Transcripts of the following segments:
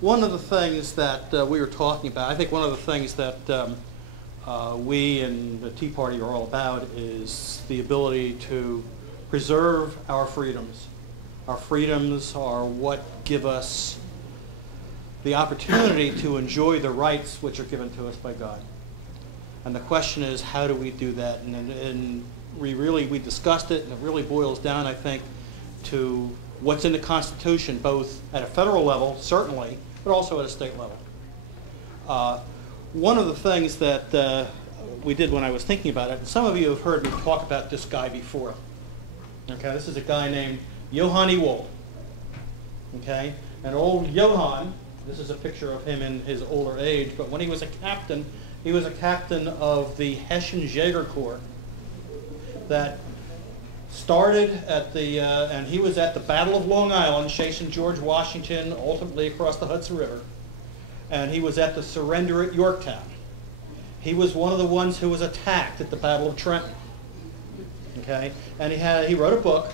one of the things that we were talking about, I think one of the things that we and the Tea Party are all about is the ability to preserve our freedoms. Our freedoms are what give us the opportunity to enjoy the rights which are given to us by God. And the question is, how do we do that? And we discussed it, and it really boils down, I think, to what's in the Constitution, both at a federal level, certainly, but also at a state level. One of the things that we did when I was thinking about it, and some of you have heard me talk about this guy before. Okay, this is a guy named Johann Ewald. Okay, and old Johann, this is a picture of him in his older age, but when he was a captain of the Hessian Jäger Corps that started at the, and he was at the Battle of Long Island, chasing George Washington ultimately across the Hudson River. And he was at the surrender at Yorktown. He was one of the ones who was attacked at the Battle of Trenton. Okay, and he wrote a book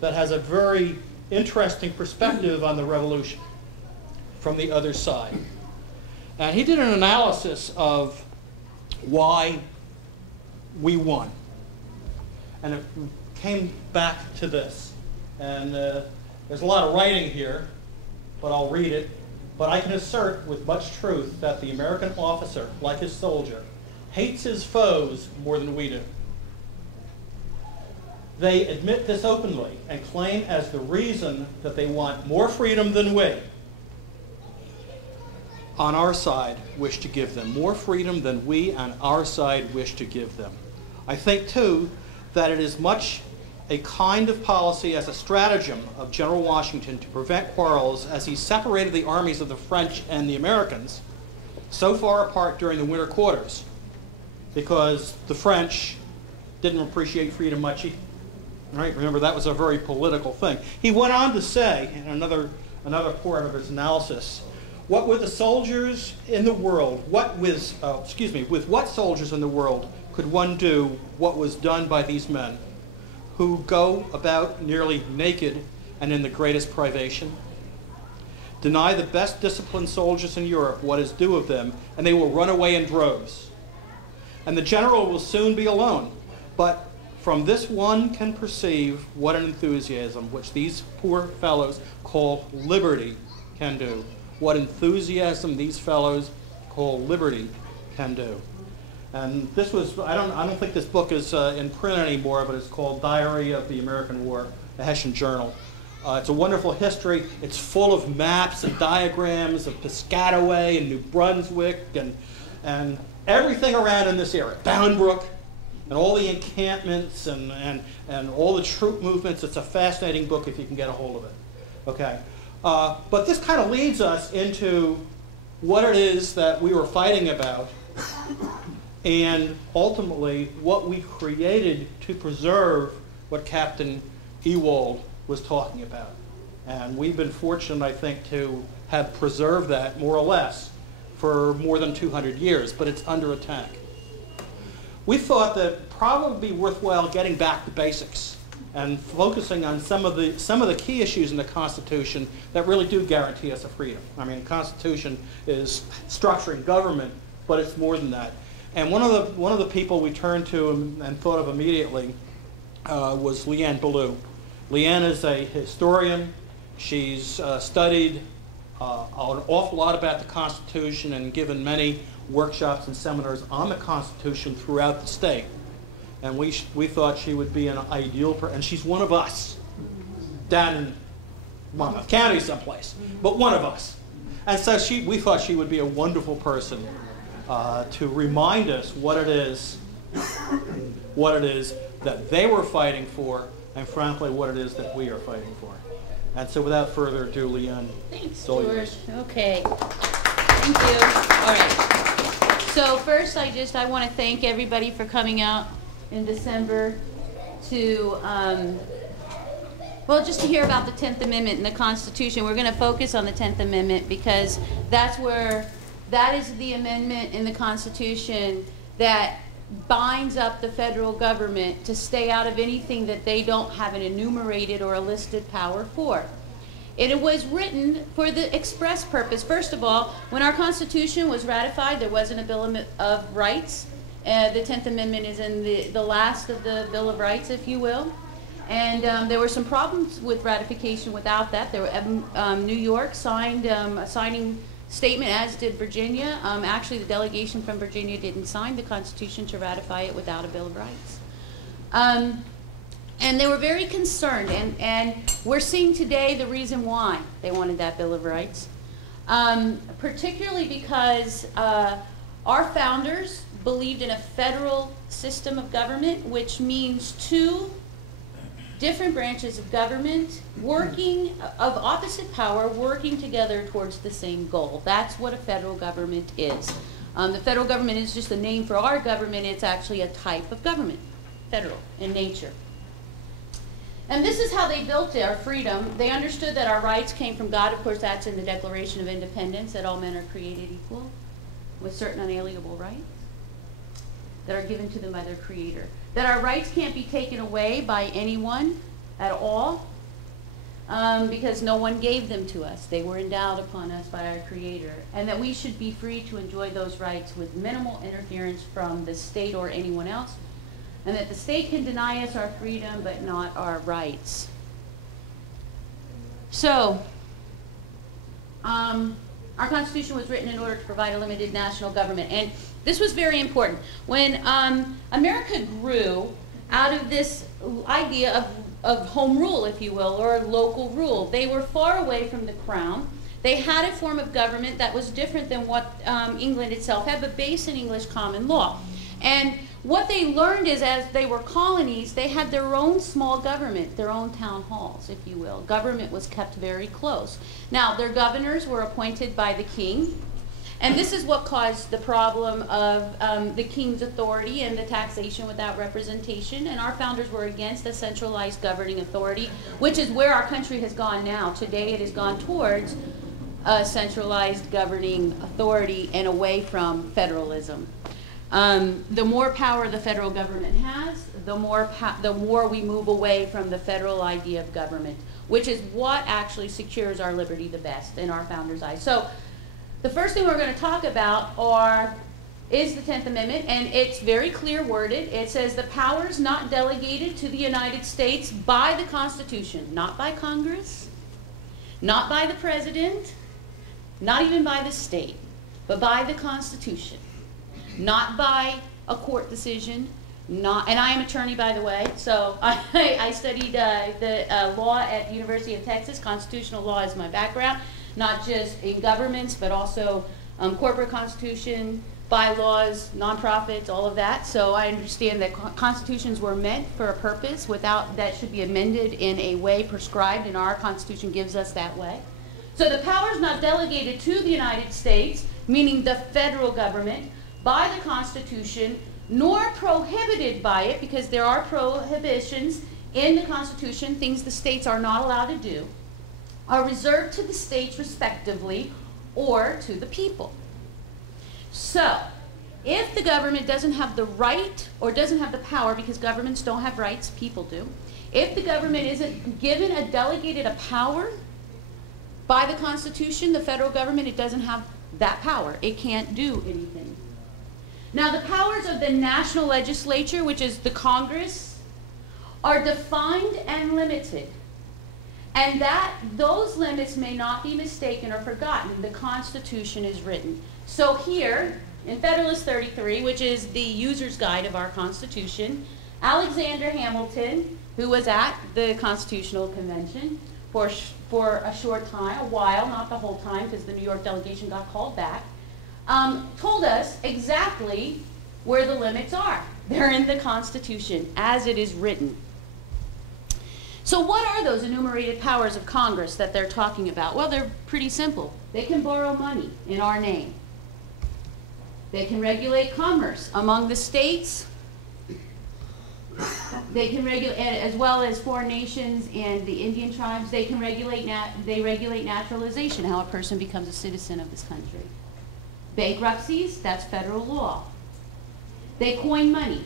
that has a very interesting perspective on the Revolution from the other side. And he did an analysis of why we won. And it came back to this. And there's a lot of writing here, but I'll read it. But I can assert with much truth that the American officer, like his soldier, hates his foes more than we do. They admit this openly and claim as the reason that they want more freedom than we, on our side, wish to give them. More freedom than we on our side wish to give them. I think, too, that it is much a kind of policy as a stratagem of General Washington to prevent quarrels as he separated the armies of the French and the Americans so far apart during the winter quarters, because the French didn't appreciate freedom much either. Right? Remember, that was a very political thing. He went on to say, in another part of his analysis, what with the soldiers in the world, with what soldiers in the world could one do what was done by these men who go about nearly naked and in the greatest privation? Deny the best disciplined soldiers in Europe what is due of them, and they will run away in droves. And the general will soon be alone. But from this one can perceive what an enthusiasm, which these poor fellows call liberty, can do. What enthusiasm these fellows call liberty can do. And this was, I don't think this book is in print anymore, but it's called Diary of the American War, a Hessian journal. It's a wonderful history. It's full of maps and diagrams of Piscataway and New Brunswick and everything around in this area. Bound Brook and all the encampments and all the troop movements. It's a fascinating book if you can get a hold of it. Okay. But this kind of leads us into what it is that we were fighting about and ultimately what we created to preserve what Captain Ewald was talking about. And we've been fortunate, I think, to have preserved that more or less for more than 200 years, but it's under attack. We thought that it probably would be worthwhile getting back to basics and focusing on some of the key issues in the Constitution that really do guarantee us a freedom. I mean, the Constitution is structuring government, but it's more than that. And one of the people we turned to and thought of immediately was Leanne Ballou. Leanne is a historian. She's studied an awful lot about the Constitution and given many workshops and seminars on the Constitution throughout the state. And we thought she would be an ideal person. And she's one of us down in Monmouth County someplace, but one of us. And so we thought she would be a wonderful person to remind us what it is that they were fighting for, and frankly, what it is that we are fighting for. And so without further ado, Leanne. Thanks, George. Okay. Thank you. All right. So first, I want to thank everybody for coming out in December to, well, just to hear about the 10th Amendment and the Constitution. We're going to focus on the 10th Amendment because that is the amendment in the Constitution that binds up the federal government to stay out of anything that they don't have an enumerated or a listed power for. It was written for the express purpose. First of all, when our Constitution was ratified, there wasn't a Bill of Rights. The 10th Amendment is in the last of the Bill of Rights, if you will. And there were some problems with ratification without that. There were, New York signed a signing statement, as did Virginia. Actually, the delegation from Virginia didn't sign the Constitution to ratify it without a Bill of Rights. And they were very concerned, and we're seeing today the reason why they wanted that Bill of Rights. Particularly because our founders believed in a federal system of government, which means two different branches of government working, of opposite power, working together towards the same goal. That's what a federal government is. The federal government is just a name for our government. It's actually a type of government, federal in nature. And this is how they built our freedom. They understood that our rights came from God. Of course, that's in the Declaration of Independence, that all men are created equal with certain unalienable rights that are given to them by their Creator. That our rights can't be taken away by anyone at all because no one gave them to us. They were endowed upon us by our Creator. And that we should be free to enjoy those rights with minimal interference from the state or anyone else. And that the state can deny us our freedom but not our rights. So, our Constitution was written in order to provide a limited national government. And this was very important. When America grew out of this idea of home rule, if you will, or local rule, they were far away from the crown. They had a form of government that was different than what England itself had, but based in English common law. And what they learned is, as they were colonies, they had their own small government, their own town halls, if you will. Government was kept very close. Now, their governors were appointed by the king. And this is what caused the problem of the king's authority and the taxation without representation. And our founders were against a centralized governing authority, which is where our country has gone now. Today it has gone towards a centralized governing authority and away from federalism. The more power the federal government has, the more we move away from the federal idea of government, which is what actually secures our liberty the best in our founders' eyes. So, the first thing we're going to talk about is the 10th Amendment, and it's very clear worded. It says the powers not delegated to the United States by the Constitution, not by Congress, not by the President, not even by the state, but by the Constitution, not by a court decision, and I am an attorney, by the way, so I studied the law at the University of Texas. Constitutional law is my background. Not just in governments, but also corporate constitution, bylaws, nonprofits, all of that. So I understand that constitutions were meant for a purpose that should be amended in a way prescribed, and our Constitution gives us that way. So the powers not delegated to the United States, meaning the federal government, by the Constitution, nor prohibited by it, because there are prohibitions in the Constitution, things the states are not allowed to do, are reserved to the states respectively or to the people. So, if the government doesn't have the right or doesn't have the power, because governments don't have rights, people do, if the government isn't given a delegated a power by the Constitution, the federal government, it doesn't have that power. It can't do anything. Now, the powers of the national legislature, which is the Congress, are defined and limited. And those limits may not be mistaken or forgotten. The Constitution is written. So here, in Federalist 33, which is the user's guide of our Constitution, Alexander Hamilton, who was at the Constitutional Convention for a short time, a while, not the whole time, because the New York delegation got called back, told us exactly where the limits are. They're in the Constitution, as it is written. So what are those enumerated powers of Congress that they're talking about? Well, they're pretty simple. They can borrow money in our name. They can regulate commerce among the states. They can regulate, as well as foreign nations and the Indian tribes. They can regulate naturalization, how a person becomes a citizen of this country. Bankruptcies, that's federal law. They coin money.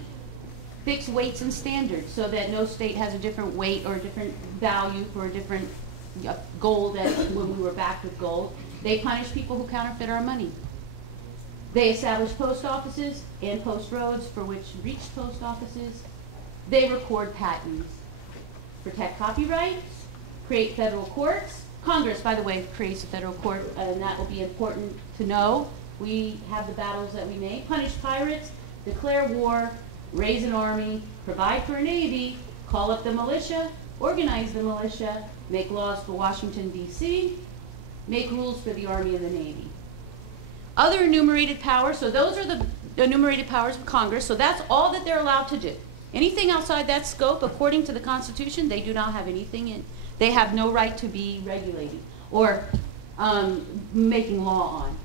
Fix weights and standards so that no state has a different weight or a different value for a different gold when we were backed with gold. They punish people who counterfeit our money. They establish post offices and post roads for which reach post offices. They record patents, protect copyrights, create federal courts. Congress, by the way, creates a federal court, and that will be important to know. We have the battles that we make. Punish pirates, declare war, raise an army, provide for a navy, call up the militia, organize the militia, make laws for Washington, D.C., make rules for the Army and the Navy. Other enumerated powers, so those are the enumerated powers of Congress, so that's all that they're allowed to do. Anything outside that scope, according to the Constitution, they do not have anything in. They have no right to be regulating or making law on.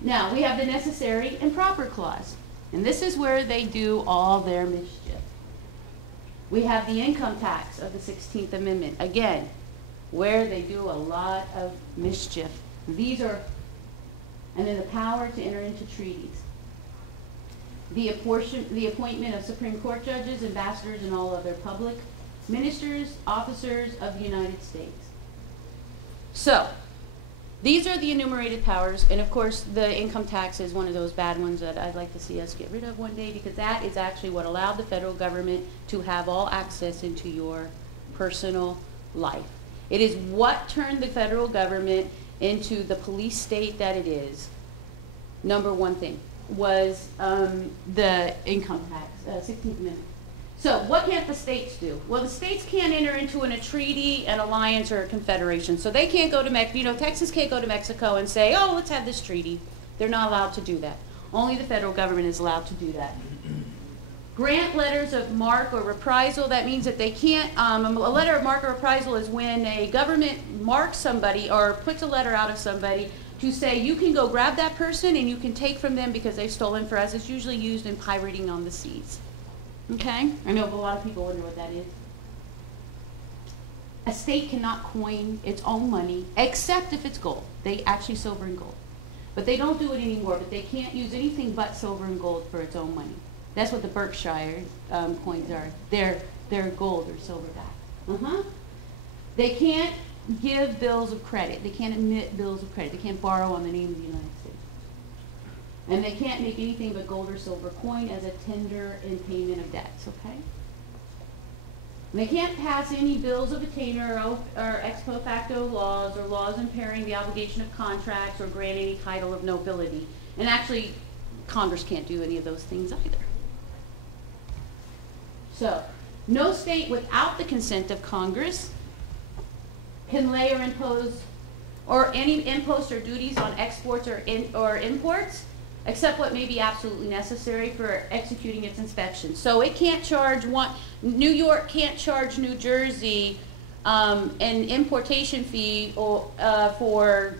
Now, we have the necessary and proper clause, and this is where they do all their mischief. We have the income tax of the 16th Amendment, again, where they do a lot of mischief. These are, and then the power to enter into treaties. The appointment of Supreme Court judges, ambassadors, and all other public ministers, officers of the United States. So, these are the enumerated powers, and of course the income tax is one of those bad ones that I'd like to see us get rid of one day, because that is actually what allowed the federal government to have all access into your personal life. It is what turned the federal government into the police state that it is. Number one thing was the income tax, 16th Amendment. So what can't the states do? Well, the states can't enter into a treaty, an alliance, or a confederation. So they can't go to Mexico. Texas can't go to Mexico and say, oh, let's have this treaty. They're not allowed to do that. Only the federal government is allowed to do that. Grant letters of marque or reprisal, that means that they can't, a letter of marque or reprisal is when a government marks somebody or puts a letter out of somebody to say you can go grab that person and you can take from them because they've stolen for us. It's usually used in pirating on the seas. Okay? I know a lot of people wonder what that is. A state cannot coin its own money except if it's gold. They actually silver and gold. But they don't do it anymore, but they can't use anything but silver and gold for its own money. That's what the Berkshire coins are. They're gold or silver backed. They can't give bills of credit. They can't emit bills of credit. They can't borrow on the name of the United States. And they can't make anything but gold or silver coin as a tender in payment of debts, okay? And they can't pass any bills of attainder or ex post facto laws or laws impairing the obligation of contracts or grant any title of nobility. And actually, Congress can't do any of those things either. So, no state without the consent of Congress can lay or impose or any imposts or duties on exports or imports, except what may be absolutely necessary for executing its inspection. So it can't charge New York can't charge New Jersey an importation fee for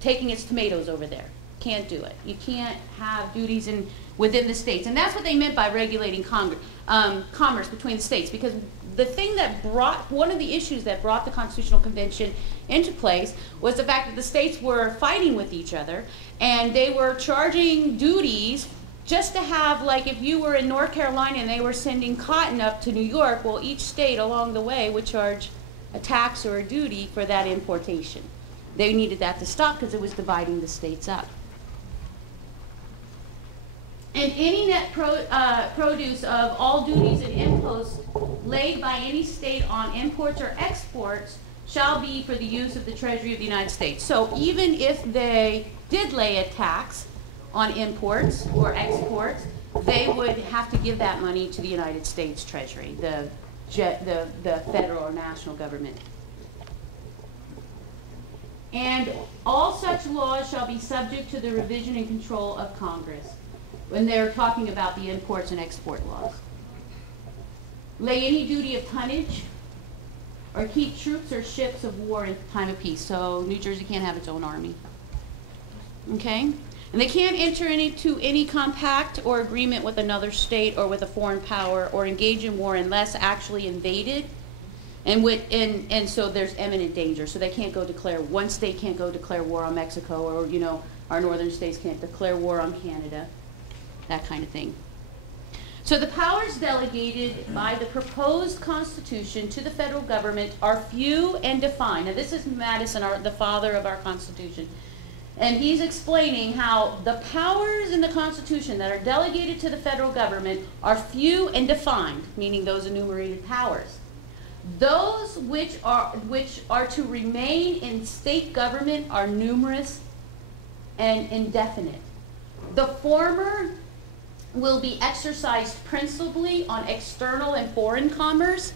taking its tomatoes over there. Can't do it. You can't have duties within the states. And that's what they meant by regulating commerce between the states, because the thing that one of the issues that brought the Constitutional Convention into place was the fact that the states were fighting with each other, and they were charging duties just to have, like if you were in North Carolina and they were sending cotton up to New York, well, each state along the way would charge a tax or a duty for that importation. They needed that to stop because it was dividing the states up. And any net produce of all duties and imposts laid by any state on imports or exports shall be for the use of the Treasury of the United States. So even if they did lay a tax on imports or exports, they would have to give that money to the United States Treasury, the federal or national government. And all such laws shall be subject to the revision and control of Congress, when they're talking about the imports and export laws. Lay any duty of tonnage or keep troops or ships of war in time of peace. So New Jersey can't have its own army. Okay? And they can't enter into any compact or agreement with another state or with a foreign power or engage in war unless actually invaded. And so there's imminent danger. So they can't go declare, one state can't go declare war on Mexico, or our northern states can't declare war on Canada. That kind of thing. So the powers delegated by the proposed Constitution to the federal government are few and defined. Now this is Madison, the father of our Constitution. And he's explaining how the powers in the Constitution that are delegated to the federal government are few and defined, meaning those enumerated powers. Those which are to remain in state government are numerous and indefinite. The former will be exercised principally on external and foreign commerce.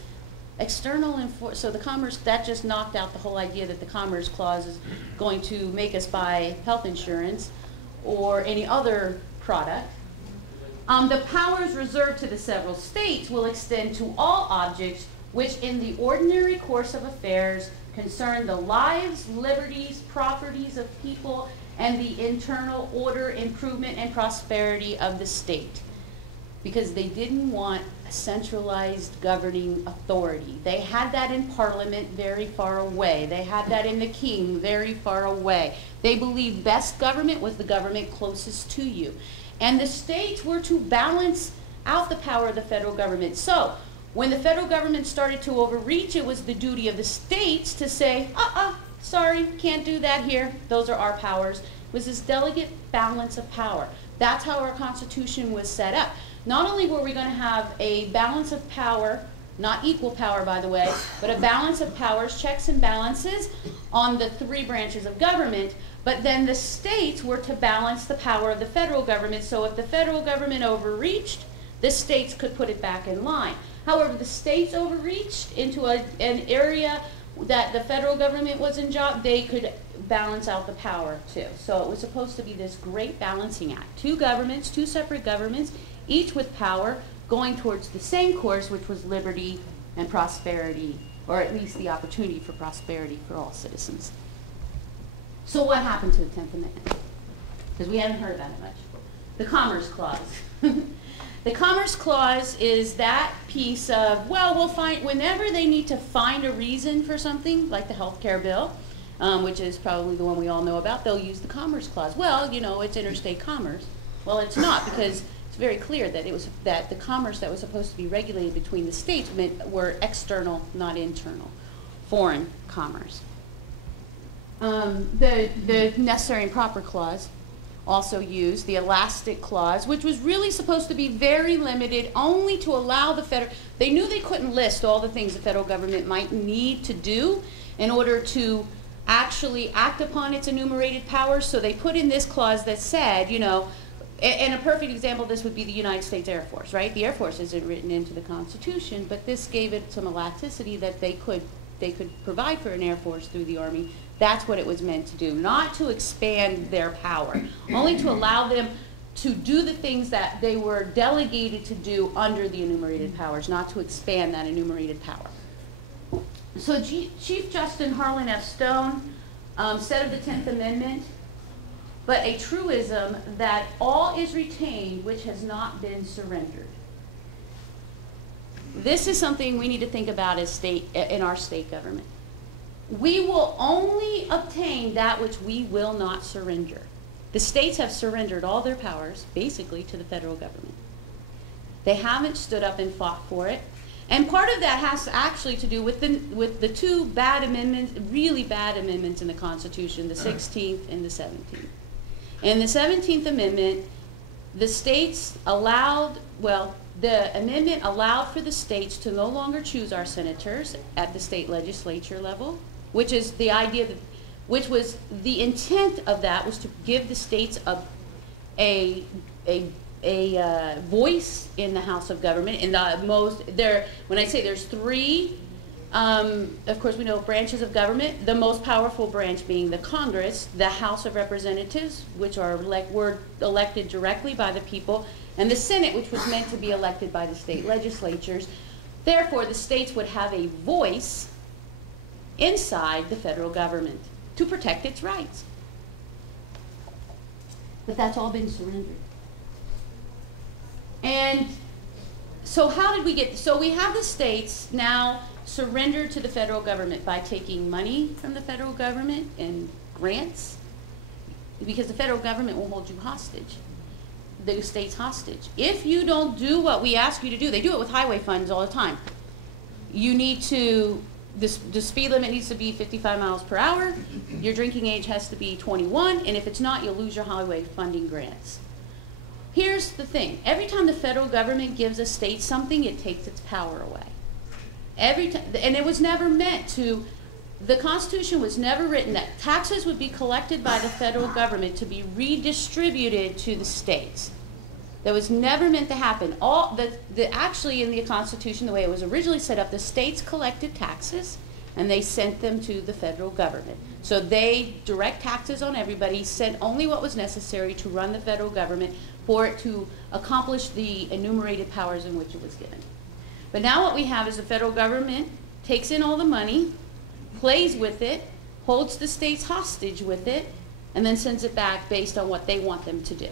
So the commerce, that just knocked out the whole idea that the Commerce Clause is going to make us buy health insurance or any other product. The powers reserved to the several states will extend to all objects which in the ordinary course of affairs concern the lives, liberties, properties of people, and the internal order, improvement, and prosperity of the state. Because they didn't want a centralized governing authority. They had that in Parliament very far away. They had that in the King very far away. They believed best government was the government closest to you. And the states were to balance out the power of the federal government. So when the federal government started to overreach, it was the duty of the states to say, sorry, can't do that here. Those are our powers. It was this delicate balance of power. That's how our Constitution was set up. Not only were we going to have a balance of power, not equal power by the way, but a balance of powers, checks and balances on the three branches of government, but then the states were to balance the power of the federal government. So if the federal government overreached, the states could put it back in line. However, the states overreached into an area that the federal government was in job, they could balance out the power too. So it was supposed to be this great balancing act. Two governments, two separate governments, each with power going towards the same course, which was liberty and prosperity, or at least the opportunity for prosperity for all citizens. So what happened to the 10th Amendment? Because we haven't heard about it much. The Commerce Clause. The Commerce Clause is that piece of, well, we'll find, whenever they need to find a reason for something, like the health care bill, which is probably the one we all know about, they'll use the Commerce Clause. Well, you know, it's interstate commerce. Well, it's not, because it's very clear that it was that the commerce that was supposed to be regulated between the states were external, not internal, foreign commerce. The Necessary and Proper Clause also used the Elastic Clause, which was really supposed to be very limited, only to allow the federal, they knew they couldn't list all the things the federal government might need to do in order to actually act upon its enumerated powers, so they put in this clause that said, you know, and a perfect example of this would be the United States Air Force, right? The Air Force isn't written into the Constitution, but this gave it some elasticity that they could provide for an Air Force through the Army. That's what it was meant to do, not to expand their power, only to allow them to do the things that they were delegated to do under the enumerated powers, not to expand that enumerated power. So Chief Justice Harlan F. Stone said of the 10th Amendment, but a truism that all is retained which has not been surrendered. This is something we need to think about as in our state government. We will only obtain that which we will not surrender. The states have surrendered all their powers, basically, to the federal government. They haven't stood up and fought for it. And part of that has actually to do with the two bad amendments, really bad amendments in the Constitution, the 16th and the 17th. In the 17th Amendment, the states allowed, well, the amendment allowed for the states to no longer choose our senators at the state legislature level, which is the idea that, which was the intent of that was to give the states a voice in the House of Government. In the most, when I say there's three, of course we know branches of government, the most powerful branch being the Congress, the House of Representatives, which were elected directly by the people, and the Senate, which was meant to be elected by the state legislatures. Therefore, the states would have a voice inside the federal government to protect its rights. But that's all been surrendered. And so how did we get, so we have the states now surrender to the federal government by taking money from the federal government and grants, because the federal government will hold you hostage. the states hostage. If you don't do what we ask you to do, they do it with highway funds all the time. You need to, the speed limit needs to be 55 miles per hour. Your drinking age has to be 21, and if it's not, you'll lose your highway funding grants. Here's the thing. Every time the federal government gives a state something, it takes its power away. Every time, and it was never meant to, the Constitution was never written that taxes would be collected by the federal government to be redistributed to the states. That was never meant to happen. Actually, in the Constitution, the way it was originally set up, the states collected taxes and they sent them to the federal government. So they direct taxes on everybody, sent only what was necessary to run the federal government for it to accomplish the enumerated powers in which it was given. But now what we have is the federal government takes in all the money, plays with it, holds the states hostage with it, and then sends it back based on what they want them to do.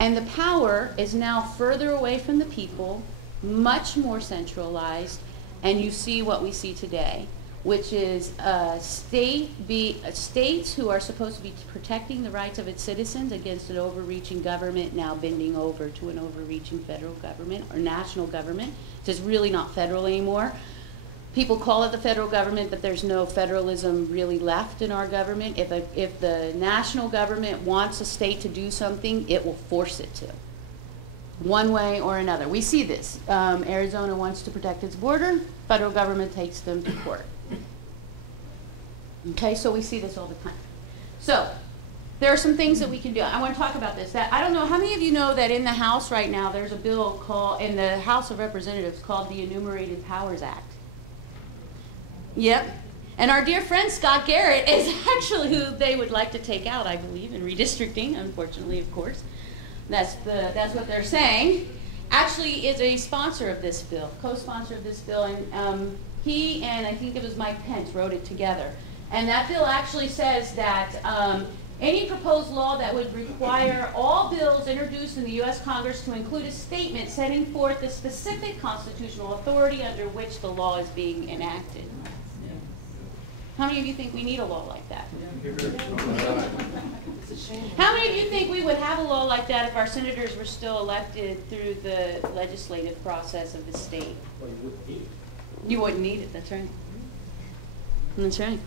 And the power is now further away from the people, much more centralized, and you see what we see today, which is states who are supposed to be protecting the rights of its citizens against an overreaching government now bending over to an overreaching federal government or national government. It's really not federal anymore. People call it the federal government, but there's no federalism really left in our government. If the national government wants a state to do something, it will force it to, one way or another. We see this. Arizona wants to protect its border. Federal government takes them to court. Okay, so we see this all the time. So there are some things that we can do. I want to talk about this. I don't know, how many of you know that in the House right now there's a bill called, in the House of Representatives, called the Enumerated Powers Act? Yep. And our dear friend Scott Garrett is actually who they would like to take out, I believe, in redistricting, unfortunately, of course. That's what they're saying. Actually is a sponsor of this bill, co-sponsor of this bill, and he and I think it was Mike Pence wrote it together. And that bill actually says that any proposed law that would require all bills introduced in the U.S. Congress to include a statement setting forth the specific constitutional authority under which the law is being enacted. How many of you think we need a law like that? How many of you think we would have a law like that if our senators were still elected through the legislative process of the state? Well, you wouldn't need it. You wouldn't need it, that's right. That's right.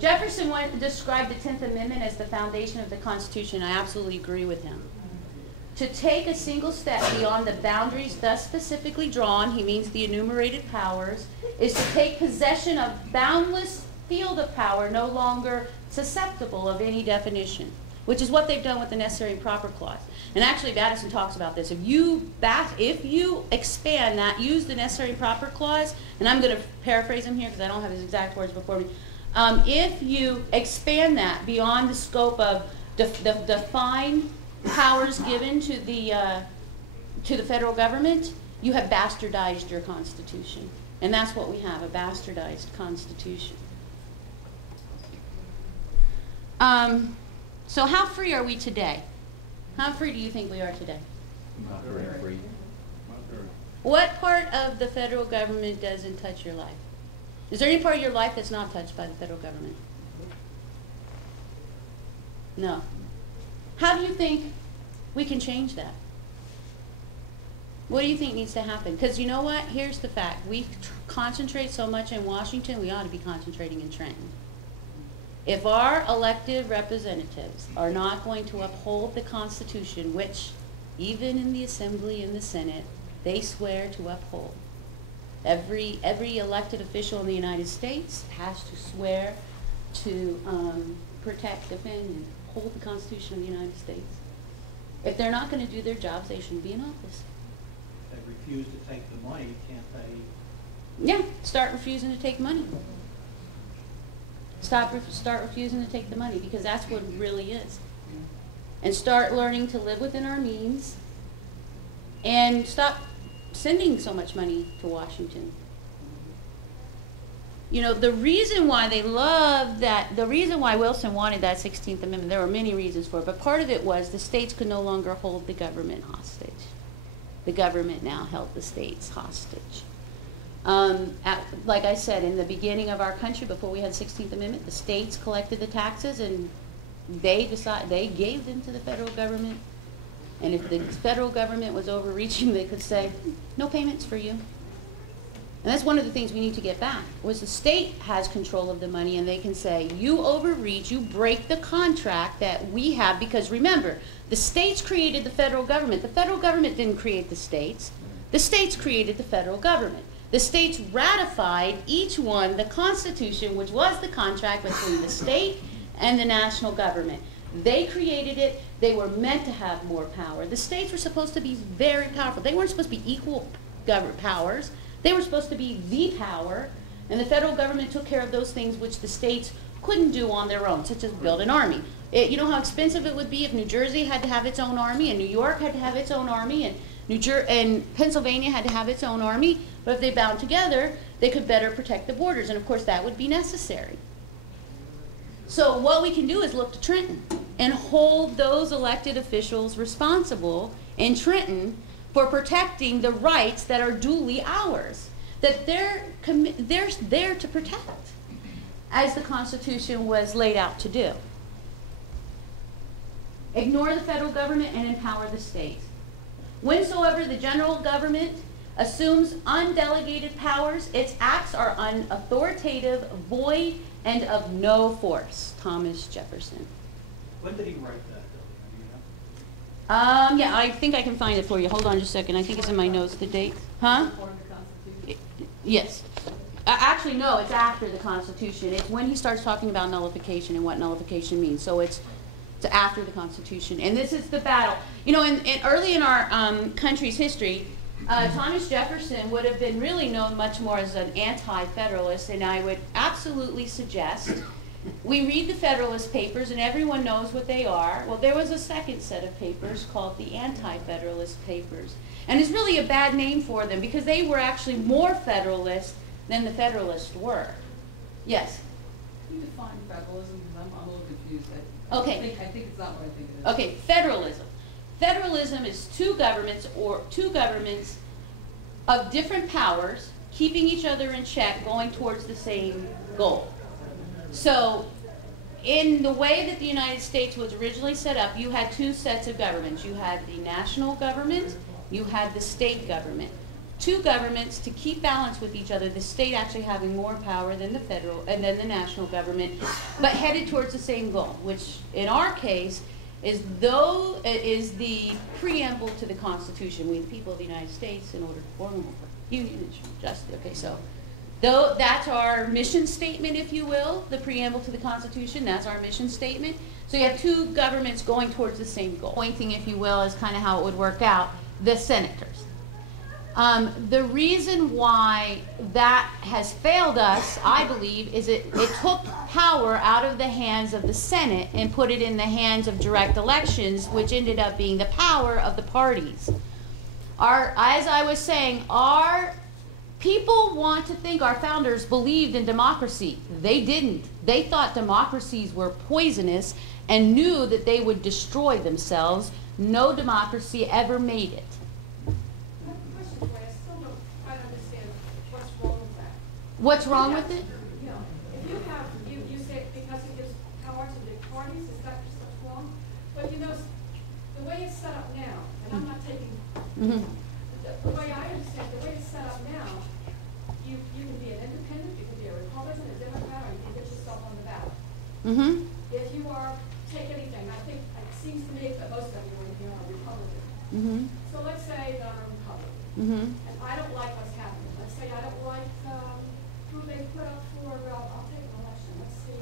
Jefferson described the 10th Amendment as the foundation of the Constitution. I absolutely agree with him. To take a single step beyond the boundaries thus specifically drawn, he means the enumerated powers, is to take possession of boundless field of power no longer susceptible of any definition, which is what they've done with the Necessary and Proper Clause. And actually, Madison talks about this. If you expand that, use the Necessary and Proper Clause, and I'm going to paraphrase him here because I don't have his exact words before me. If you expand that beyond the scope of defined powers given to the federal government, you have bastardized your Constitution. And that's what we have, a bastardized Constitution. So how free are we today? How free do you think we are today? Not very free. What part of the federal government doesn't touch your life? Is there any part of your life that's not touched by the federal government? No. How do you think we can change that? What do you think needs to happen? Because you know what? Here's the fact. We concentrate so much in Washington, we ought to be concentrating in Trenton. If our elected representatives are not going to uphold the Constitution, which even in the Assembly and the Senate, they swear to uphold. Every elected official in the United States has to swear to protect, defend, and hold the Constitution of the United States. If they're not going to do their jobs, they shouldn't be in office. They refuse to take the money, can't they? Yeah, start refusing to take money. Start refusing to take the money, because that's what it really is. And start learning to live within our means, and stop sending so much money to Washington. You know, the reason why they love that, the reason why Wilson wanted that 16th Amendment, there were many reasons for it, but part of it was the states could no longer hold the government hostage. The government now held the states hostage. Like I said, in the beginning of our country, before we had the 16th Amendment, the states collected the taxes and they gave them to the federal government. And if the federal government was overreaching, they could say, no payments for you. And that's one of the things we need to get back, was the state has control of the money and they can say, you overreach, you break the contract that we have, because remember, the states created the federal government. The federal government didn't create the states. The states created the federal government. The states ratified each one the Constitution, which was the contract between the state and the national government. They created it. They were meant to have more power. The states were supposed to be very powerful. They weren't supposed to be equal government powers. They were supposed to be the power, and the federal government took care of those things which the states couldn't do on their own, such as build an army. You know how expensive it would be if New Jersey had to have its own army, and New York had to have its own army, and Pennsylvania had to have its own army, but if they bound together, they could better protect the borders, and of course that would be necessary. So what we can do is look to Trenton and hold those elected officials responsible in Trenton for protecting the rights that are duly ours, that they're there to protect, as the Constitution was laid out to do. Ignore the federal government and empower the states. Whensoever the general government assumes undelegated powers, its acts are unauthoritative, void, and of no force. Thomas Jefferson. When did he write that? Yeah, I think I can find it for you. Hold on just a second. I think it's in my notes, the date. Huh? Yes. Actually, no, it's after the Constitution. It's when he starts talking about nullification and what nullification means. So it's after the Constitution. And this is the battle. You know, early in our country's history, Thomas Jefferson would have been really known much more as an anti-federalist, and I would absolutely suggest we read the Federalist Papers, and everyone knows what they are. Well, there was a second set of papers called the Anti-Federalist Papers. And it's really a bad name for them because they were actually more Federalist than the Federalists were. Yes? Can you define federalism? Because I'm a little confused. Okay. I think it's not what I think it is. Okay, federalism. Federalism is two governments of different powers keeping each other in check, going towards the same goal. So, in the way that the United States was originally set up, you had two sets of governments. You had the national government, you had the state government. Two governments to keep balance with each other, the state actually having more power than the federal and then the national government, but headed towards the same goal, which in our case is the preamble to the Constitution. We, the people of the United States, in order to form a union and justice. Okay, so that's our mission statement, if you will, the preamble to the Constitution. That's our mission statement. So you have two governments going towards the same goal. Pointing, if you will, is kind of how it would work out, the senators. The reason why that has failed us, I believe, is it took power out of the hands of the Senate and put it in the hands of direct elections, which ended up being the power of the parties. As I was saying, our people want to think our founders believed in democracy. They didn't. They thought democracies were poisonous and knew that they would destroy themselves. No democracy ever made it. What's wrong with it? You know, if you have, you say because it gives power to the parties, is that just what's wrong? But you know, the way it's set up now, and I'm not taking, the way I understand, the way it's set up now, you can be an independent, you can be a Republican, a Democrat, or you can get yourself on the ballot. If you are, take anything, I think, it seems to me that most of you are Republican. So let's say that I'm a Republican, and I don't like what's happening. Let's say I don't like who they put up for, I'll take an election. Let's see,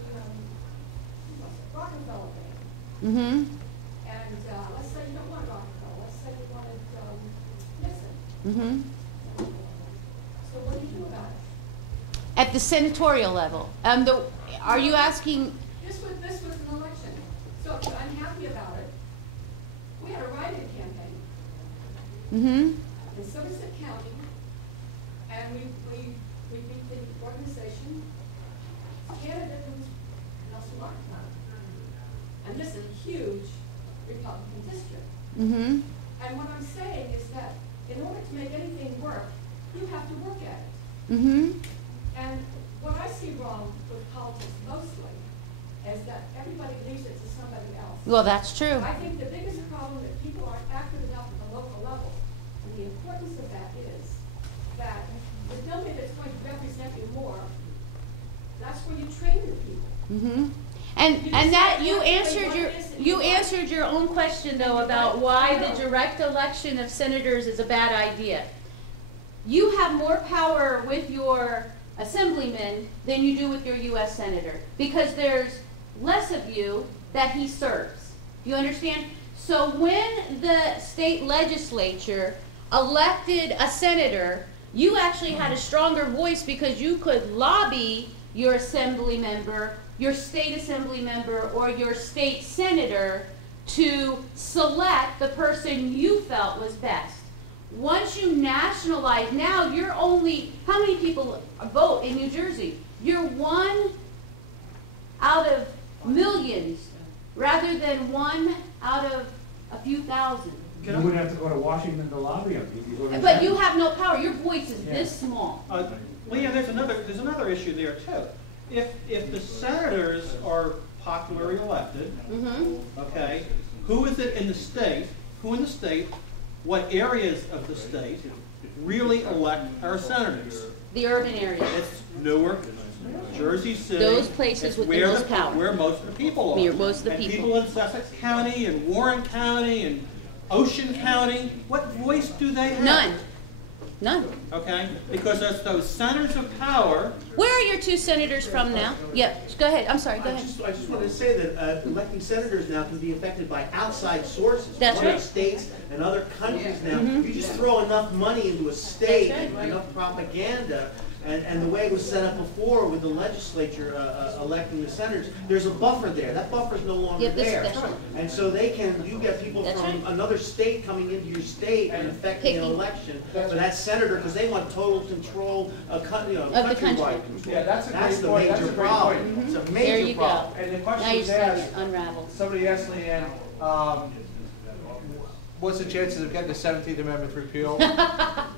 Rockefeller Bank. And let's say you don't want Rockefeller. Let's say you wanted Nixon. So what do you do about it? At the senatorial level. Are you asking? This was an election. So if you're unhappy about it, we had a write-in campaign. In Somerset County, and we beat the organization candidate who was Nelson Martin. And this is a huge Republican district. And what I'm saying is that in order to make anything work, you have to work at it. Mm-hmm. And what I see wrong with politics mostly is that everybody leaves it to somebody else. Well, that's true. I think the biggest problem that people aren't active enough at the local level, and the importance of that is that the building that's going to represent you more, that's where you train the people. Mm-hmm. You And that just you say, answered your what is it you want? answered your own question though about why the direct election of senators is a bad idea. You have more power with your assemblyman than you do with your U.S. senator because there's less of you that he serves. You understand? So when the state legislature elected a senator, you actually had a stronger voice because you could lobby your assembly member, your state assembly member, or your state senator to select the person you felt was best. Once you nationalize, now you're only, how many people vote in New Jersey? You're one out of millions rather than one out of a few thousand. You wouldn't have to go to Washington to lobby them. You could go to But you have no power. Your voice is this small. Leah, there's another issue there too. If the senators are popularly elected, okay, who is it in the state? Who in the state? What areas of the state really elect our senators? The urban areas. It's Newark, Jersey City. Those places it's with the where most power. Where most of the people are. Where most of the and people. people in Sussex County and Warren County and Ocean County, what voice do they have? None. None. Okay? Because it's those centers of power. Where are your two senators from now? Yep. Go ahead. I'm sorry. Go ahead. I just wanted to say that electing senators now can be affected by outside sources. That's Other right. states and other countries now. You just throw enough money into a state That's right. and enough propaganda, and the way it was set up before with the legislature electing the senators, there's a buffer there. That buffer's no longer Yep, there. that's right. And so you get people That's from right. another state coming into your state and affecting an Picking. election for that senator because they want total control of the country. countrywide control. Yeah, that's a great the point. major That's a great problem. point. It's a There major you problem. go. And the Now question you're was seeing asked, it unraveled. Somebody asked Leanne, what's the chances of getting the 17th Amendment repealed?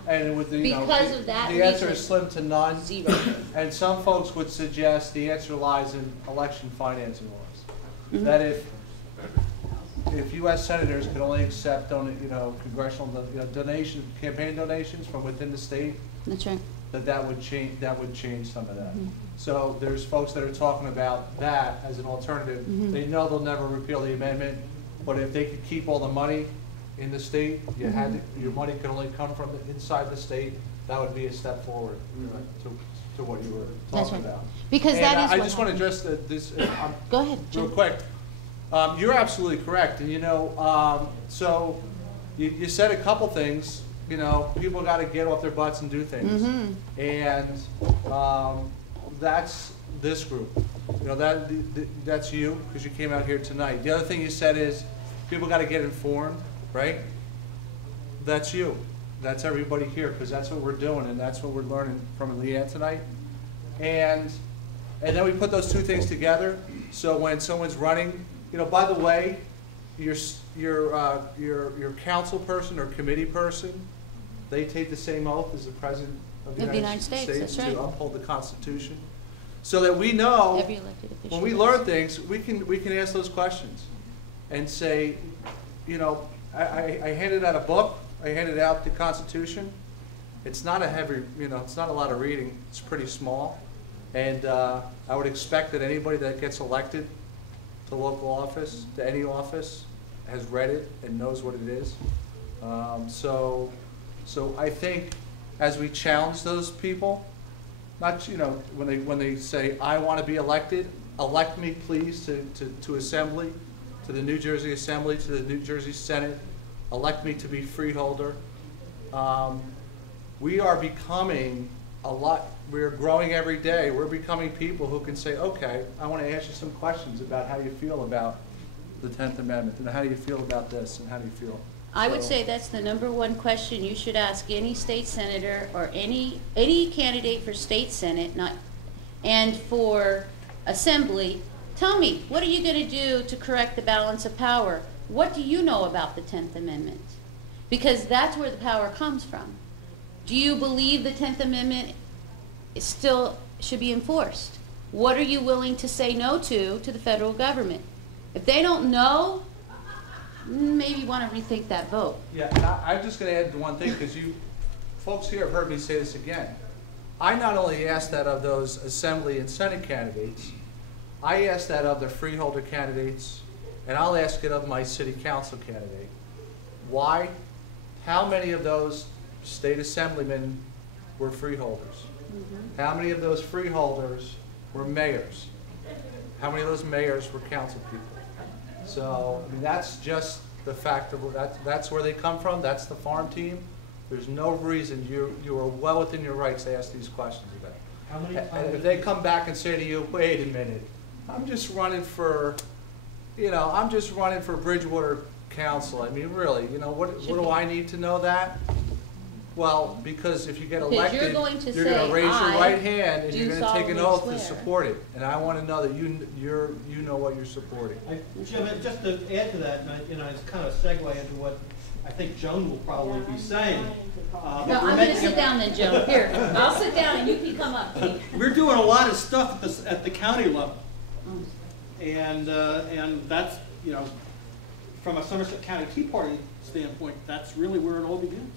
And with the, Because of that the answer reason. is slim to none. Zero. And some folks would suggest the answer lies in election financing laws. That if U.S. senators could only accept congressional donation, campaign donations from within the state, That's right. that would change some of that. So there's folks that are talking about that as an alternative. They know they'll never repeal the amendment, but if they could keep all the money in the state, your money could only come from inside the state. That would be a step forward to what you were That's talking right. about. Because And that is I what just want to happened. address this Go ahead, real Jim. quick. You're absolutely correct, and so you said a couple things. People got to get off their butts and do things, and that's this group. That's you because you came out here tonight. The other thing you said is people got to get informed, right? That's you. That's everybody here because that's what we're doing and that's what we're learning from Leanne tonight. And then we put those two things together. So when someone's running, by the way, your council person or committee person, they take the same oath as the President of the United States that's right. to uphold the Constitution. So that we know Every elected official when we does. learn things, we can ask those questions and say, I handed out a book, I handed out the Constitution. It's not a heavy, it's not a lot of reading. It's pretty small. And I would expect that anybody that gets elected to local office, to any office, has read it and knows what it is. So I think as we challenge those people, not when they say I want to be elected, elect me please to Assembly, to the New Jersey Assembly, to the New Jersey Senate, elect me to be freeholder. We are becoming we're growing every day. We're becoming people who can say, okay, I want to ask you some questions about how you feel about the 10th Amendment, and how do you feel about this, and how do you feel? I would say that's the #1 question you should ask any state senator or any candidate for state senate, and for assembly. Tell me, what are you going to do to correct the balance of power? What do you know about the 10th Amendment? Because that's where the power comes from. Do you believe the 10th Amendment still should be enforced. What are you willing to say no to the federal government? If they don't know, maybe you want to rethink that vote. Yeah, and I'm just going to add one thing, because you folks here have heard me say this again. I not only asked that of those Assembly and Senate candidates, I asked that of the freeholder candidates, and I'll ask it of my City Council candidate. Why? How many of those state assemblymen were freeholders? How many of those freeholders were mayors? How many of those mayors were council people? So, I mean, that's just the fact of that's where they come from. That's the farm team. There's no reason you are well within your rights to ask these questions about it. How many And times? if they come back and say to you, wait a minute, I'm just running for, I'm just running for Bridgewater Council. I mean, really, what do I need to know that? Well, because if you get Because elected, you're going to you're going say, to raise your "I right hand and do you're going to take an solemnly oath to swear." support it. And I want to know that you know what you're supporting. Jim, just to add to that, it's kind of a segue into what I think Joan will probably be saying. No, I'm going to sit down then, Joe. Here, I'll sit down and you can come up. We're doing a lot of stuff at the county level. And that's, from a Somerset County Tea Party standpoint, that's really where it all begins.